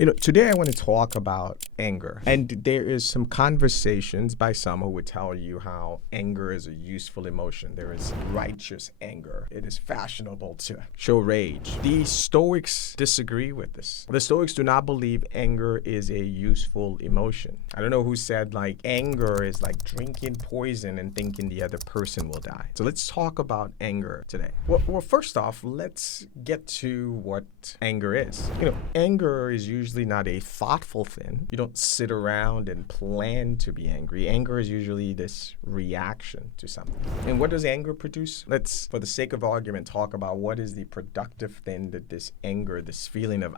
Today I want to talk about anger. And there is some conversations by some who would tell you how anger is a useful emotion. There is righteous anger. It is fashionable to show rage. The Stoics disagree with this. The Stoics do not believe anger is a useful emotion. I don't know who said anger is like drinking poison and thinking the other person will die. So let's talk about anger today. Well, first off, let's get to what anger is. Anger is usually not a thoughtful thing. You don't sit around and plan to be angry. Anger is usually this reaction to something. And what does anger produce? Let's, for the sake of argument, talk about what is the productive thing that this anger, this feeling of,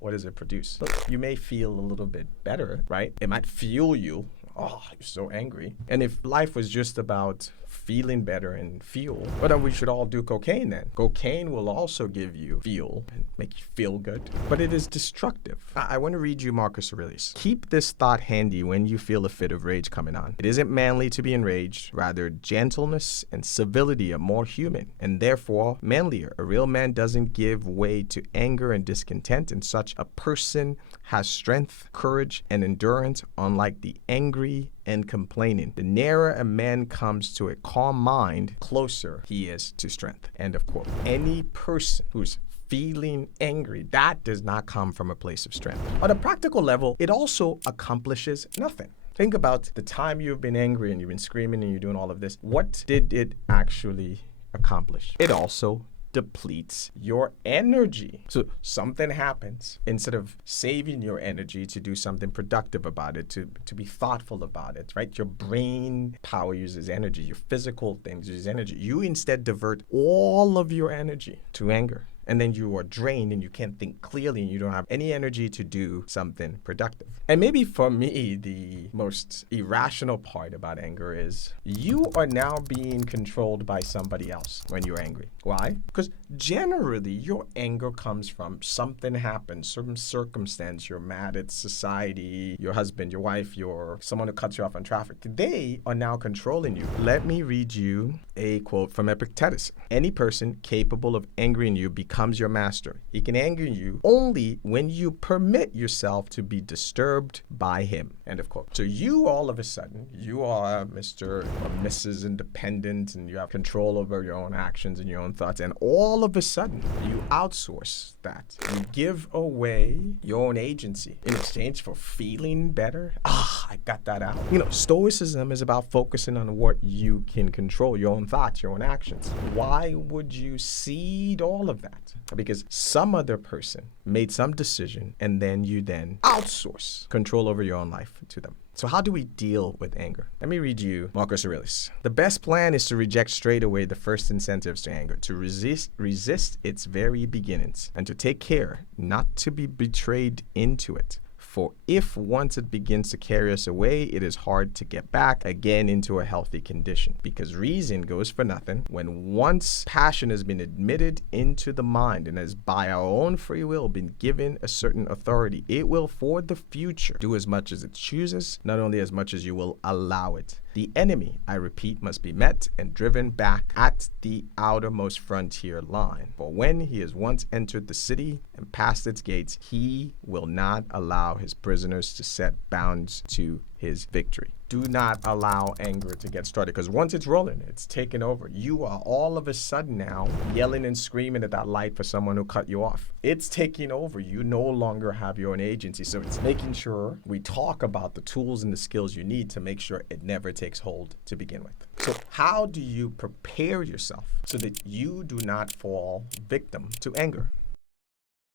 what does it produce? Look, you may feel a little bit better, right? It might fuel you. Oh, you're so angry. And if life was just about feeling better and fuel, well, then we should all do cocaine then. Cocaine will also give you fuel and make you feel good, but it is destructive. I want to read you Marcus Aurelius. Keep this thought handy when you feel a fit of rage coming on. It isn't manly to be enraged. Rather, gentleness and civility are more human and therefore manlier. A real man doesn't give way to anger and discontent, and such a person has strength, courage, and endurance, unlike the angry and complaining. The nearer a man comes to a calm mind, closer he is to strength. End of quote. Any person who's feeling angry, that does not come from a place of strength. On a practical level, it also accomplishes nothing. Think about the time you've been angry and you've been screaming and you're doing all of this. What did it actually accomplish? It also depletes your energy. So something happens. Instead of saving your energy to do something productive about it, to be thoughtful about it, right? Your brain power uses energy. Your physical things use energy. You instead divert all of your energy to anger. And then you are drained and you can't think clearly and you don't have any energy to do something productive. And maybe for me, the most irrational part about anger is you are now being controlled by somebody else when you're angry. Why? Because generally your anger comes from something happened, some circumstance. You're mad at society, your husband, your wife, someone who cuts you off on traffic. They are now controlling you. Let me read you a quote from Epictetus. Any person capable of angering you becomes your master. He can anger you only when you permit yourself to be disturbed by him. End of quote. So you all of a sudden, you are Mr. or Mrs. Independent and you have control over your own actions and your own thoughts. And all of a sudden, you outsource that. You give away your own agency in exchange for feeling better. I got that out. Stoicism is about focusing on what you can control, your own thoughts, your own actions. Why would you cede all of that? Because some other person made some decision and then you outsource control over your own life to them. So how do we deal with anger? Let me read you Marcus Aurelius. The best plan is to reject straight away the first incentives to anger, to resist its very beginnings, and to take care not to be betrayed into it. For if once it begins to carry us away, it is hard to get back again into a healthy condition. Because reason goes for nothing. When once passion has been admitted into the mind and has by our own free will been given a certain authority, it will for the future do as much as it chooses, not only as much as you will allow it. The enemy, I repeat, must be met and driven back at the outermost frontier line. For when he has once entered the city and passed its gates, he will not allow his prisoners to set bounds to his victory. Do not allow anger to get started, because once it's rolling, it's taken over. You are all of a sudden now yelling and screaming at that light for someone who cut you off. It's taking over. You no longer have your own agency. So it's making sure we talk about the tools and the skills you need to make sure it never takes hold to begin with. So how do you prepare yourself so that you do not fall victim to anger?